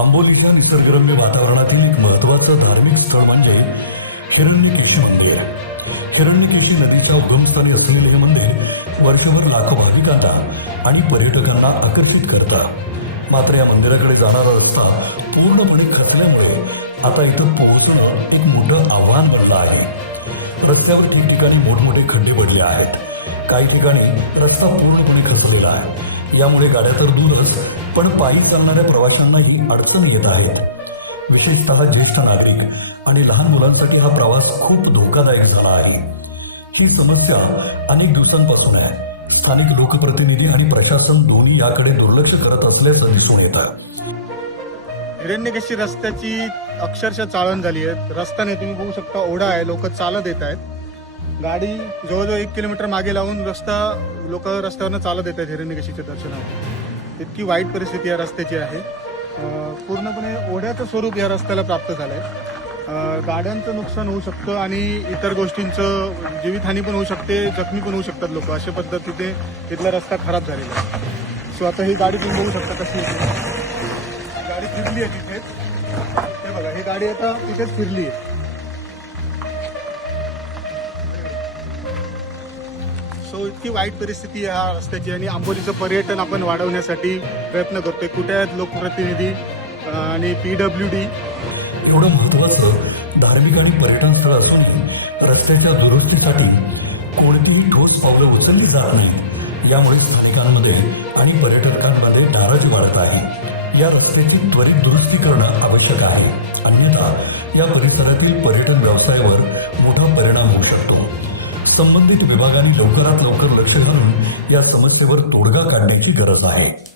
आंबोलीच्या निसर्गरम्य वातावरणातील एक महत्वाचं धार्मिक स्थळ म्हणजे हिरण्यकेशी मंदिर. हिरण्यकेशी नदीच्या उगमस्थानी असलेले हे मंदिर वर्षभर लाखो भाविकांना आणि पर्यटकांना आकर्षित करतात मात्र या मंदिराकडे जाणारा रस्ता पूर्णपणे खचल्यामुळे आता इथं पोहोचणं एक मोठं आव्हान बनलं आहे. रस्त्यावर ठिकठिकाणी मोठमोठे खड्डे पडले आहेत. काही ठिकाणी रस्ता पूर्णपणे खचला यामुळे गाड्या तर दूरच पण पायी चालणाऱ्या प्रवाशांनाही अडचण येत आहेत. विशेषतः ज्येष्ठ नागरिक आणि लहान मुलांसाठी हा प्रवास खूप धोकादायक झाला आहे. ही समस्या अनेक दिवसांपासून आहे. स्थानिक लोकप्रतिनिधी आणि प्रशासन दोन्ही याकडे दुर्लक्ष करत असल्याचं दिसून येतं. हिरण्यकेशी रस्त्याची अक्षरशः चाळण झाली आहे. रस्त्याने तुम्ही बघू शकता ओढा आहे. लोक चालत येत आहेत. गाडी जवळजवळ एक किलोमीटर मागे लावून रस्ता लोक रस्त्यावरनं चालत येत आहेत हिरण्यकेशीच्या दर्शनावर. इतकी वाईट परिस्थिती या रस्त्याची आहे. पूर्णपणे ओढ्याचं स्वरूप या रस्त्याला प्राप्त झालं आहे गाड्यांचं नुकसान होऊ शकतं आणि इतर गोष्टींचं जीवितहानी पण होऊ शकते जखमी पण होऊ शकतात लोक. अशा पद्धतीने इथला रस्ता खराब झालेला आहे. सो आता ही गाडी तुम्ही बघू शकता कशी गाडी फिरली आहे तिथेच हे बघा ही गाडी आता तिथेच फिरली आहे. सो इतकी वाईट परिस्थिती या ह्या रस्त्याची आणि आंबोलीचं पर्यटन आपण वाढवण्यासाठी प्रयत्न करतोय. कुठे आहेत लोकप्रतिनिधी आणि पी डब्ल्यू डी एवढं महत्वाचं धार्मिक आणि पर्यटन स्थळ असून रस्त्याच्या दुरुस्तीसाठी कोणतीही ठोस पावलं उचलली जात नाही. यामुळे स्थानिकांमध्ये आणि पर्यटकांमध्ये नाराजी वाढत आहे. या रस्त्याची त्वरित दुरुस्ती करणं आवश्यक आहे. अन्यथा या परिसरातील पर्यटन व्यवसायावर मोठा संबंधित विभागाने लवकरात लवकर लक्ष घालून या समस्येवर तोडगा काढण्याची गरज आहे.